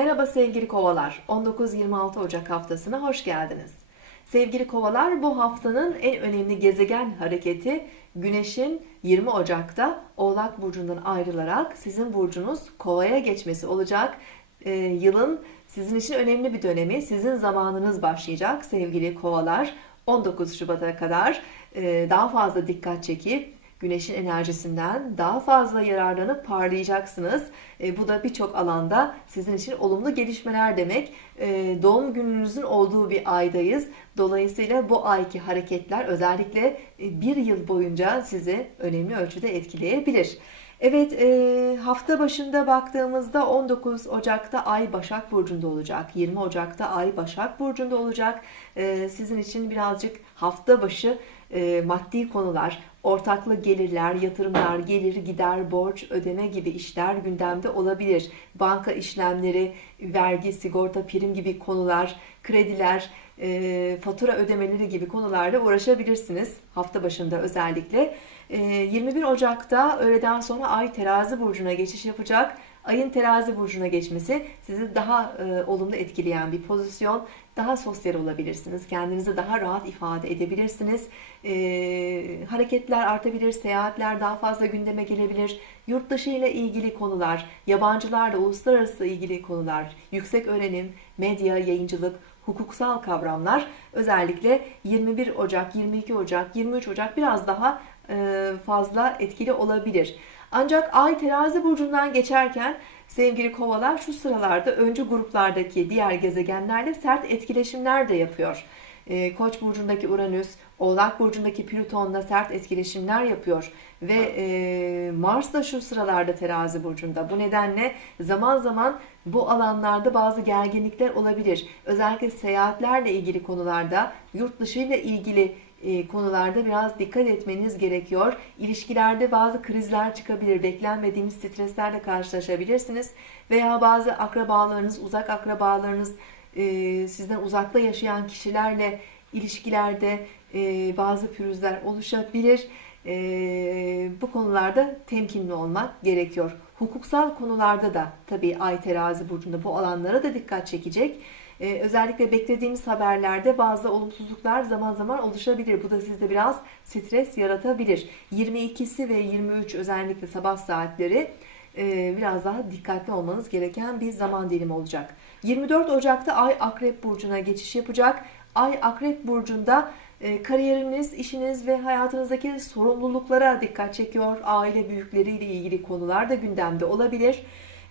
Merhaba sevgili kovalar. 19-26 Ocak haftasına hoş geldiniz. Sevgili kovalar bu haftanın en önemli gezegen hareketi Güneş'in 20 Ocak'ta Oğlak Burcu'ndan ayrılarak sizin burcunuz Kova'ya geçmesi olacak. Ee, yılın sizin için önemli bir dönemi, sizin zamanınız başlayacak sevgili kovalar. 19 Şubat'a kadar e, daha fazla dikkat çekip güneşin enerjisinden daha fazla yararlanıp parlayacaksınız. E, bu da birçok alanda sizin için olumlu gelişmeler demek. E, doğum gününüzün olduğu bir aydayız. Dolayısıyla bu ayki hareketler özellikle e, bir yıl boyunca sizi önemli ölçüde etkileyebilir. Evet e, hafta başında baktığımızda 19 Ocak'ta Ay Başak Burcu'nda olacak. 20 Ocak'ta Ay Başak Burcu'nda olacak. E, sizin için birazcık hafta başı e, maddi konular, ortaklı gelirler, yatırımlar, gelir, gider, borç, ödeme gibi işler gündemde olabilir. Banka işlemleri, vergi, sigorta, prim gibi konular, krediler, e, fatura ödemeleri gibi konularla uğraşabilirsiniz hafta başında özellikle. E, 21 Ocak'ta öğleden sonra Ay terazi burcuna geçiş yapacak. Ayın terazi burcuna geçmesi sizi daha e, olumlu etkileyen bir pozisyon. Daha sosyal olabilirsiniz. Kendinizi daha rahat ifade edebilirsiniz. E, hareketler artabilir, seyahatler daha fazla gündeme gelebilir. Yurt dışı ile ilgili konular, yabancılarla uluslararası ilgili konular, yüksek öğrenim, medya, yayıncılık, hukuksal kavramlar özellikle 21 Ocak, 22 Ocak, 23 Ocak biraz daha e, fazla etkili olabilir. Ancak Ay terazi burcundan geçerken sevgili kovalar şu sıralarda öncü gruplardaki diğer gezegenlerle sert etkileşimler de yapıyor. E, Koç burcundaki Uranüs, Oğlak burcundaki Plüton'la sert etkileşimler yapıyor ve e, Mars da şu sıralarda terazi burcunda. Bu nedenle zaman zaman bu alanlarda bazı gerginlikler olabilir. Özellikle seyahatlerle ilgili konularda, yurt dışı ile ilgili e, konularda biraz dikkat etmeniz gerekiyor. İlişkilerde bazı krizler çıkabilir, beklenmediğiniz streslerle karşılaşabilirsiniz veya bazı akrabalarınız, uzak akrabalarınız, e, sizden uzakta yaşayan kişilerle ilişkilerde e, bazı pürüzler oluşabilir. Bu konularda temkinli olmak gerekiyor. Hukuksal konularda da tabii Ay terazi burcunda bu alanlara da dikkat çekecek. Ee, özellikle beklediğimiz haberlerde bazı olumsuzluklar zaman zaman oluşabilir. Bu da sizde biraz stres yaratabilir. 22'si ve 23 özellikle sabah saatleri e, biraz daha dikkatli olmanız gereken bir zaman dilimi olacak. 24 Ocak'ta Ay Akrep Burcu'na geçiş yapacak. Ay Akrep Burcu'nda e, kariyeriniz, işiniz ve hayatınızdaki sorumluluklara dikkat çekiyor. Aile büyükleriyle ilgili konular da gündemde olabilir.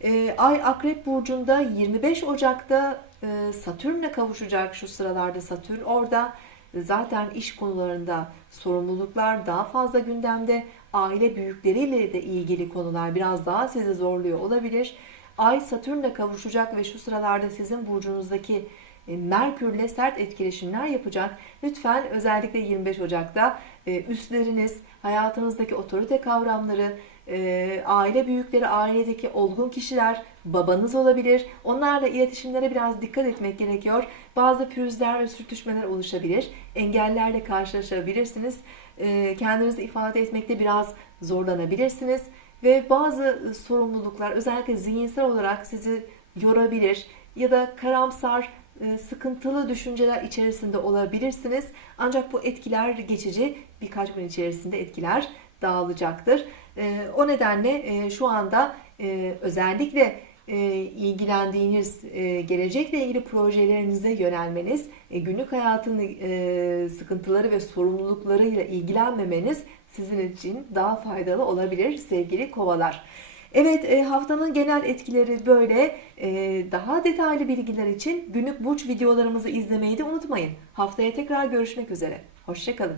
E, Ay Akrep Burcu'nda 25 Ocak'ta e, Satürn'le kavuşacak şu sıralarda Satürn orada. Zaten iş konularında sorumluluklar daha fazla gündemde. Aile büyükleriyle de ilgili konular biraz daha sizi zorluyor olabilir. Ay Satürn'le kavuşacak ve şu sıralarda sizin burcunuzdaki Merkürle sert etkileşimler yapacak. Lütfen özellikle 25 Ocak'ta e, üstleriniz, hayatınızdaki otorite kavramları, e, aile büyükleri, ailedeki olgun kişiler, babanız olabilir. Onlarla iletişimlere biraz dikkat etmek gerekiyor. Bazı pürüzler ve sürtüşmeler oluşabilir. Engellerle karşılaşabilirsiniz. Kendinizi ifade etmekte biraz zorlanabilirsiniz. Ve bazı sorumluluklar özellikle zihinsel olarak sizi yorabilir ya da karamsar e, sıkıntılı düşünceler içerisinde olabilirsiniz. Ancak bu etkiler geçici birkaç gün içerisinde etkiler dağılacaktır. E, o nedenle e, şu anda özellikle ilgilendiğiniz gelecekle ilgili projelerinize yönelmeniz, günlük hayatın sıkıntıları ve sorumluluklarıyla ilgilenmemeniz sizin için daha faydalı olabilir sevgili kovalar. Evet e, haftanın genel etkileri böyle. E, daha detaylı bilgiler için günlük burç videolarımızı izlemeyi de unutmayın. Haftaya tekrar görüşmek üzere. Hoşçakalın.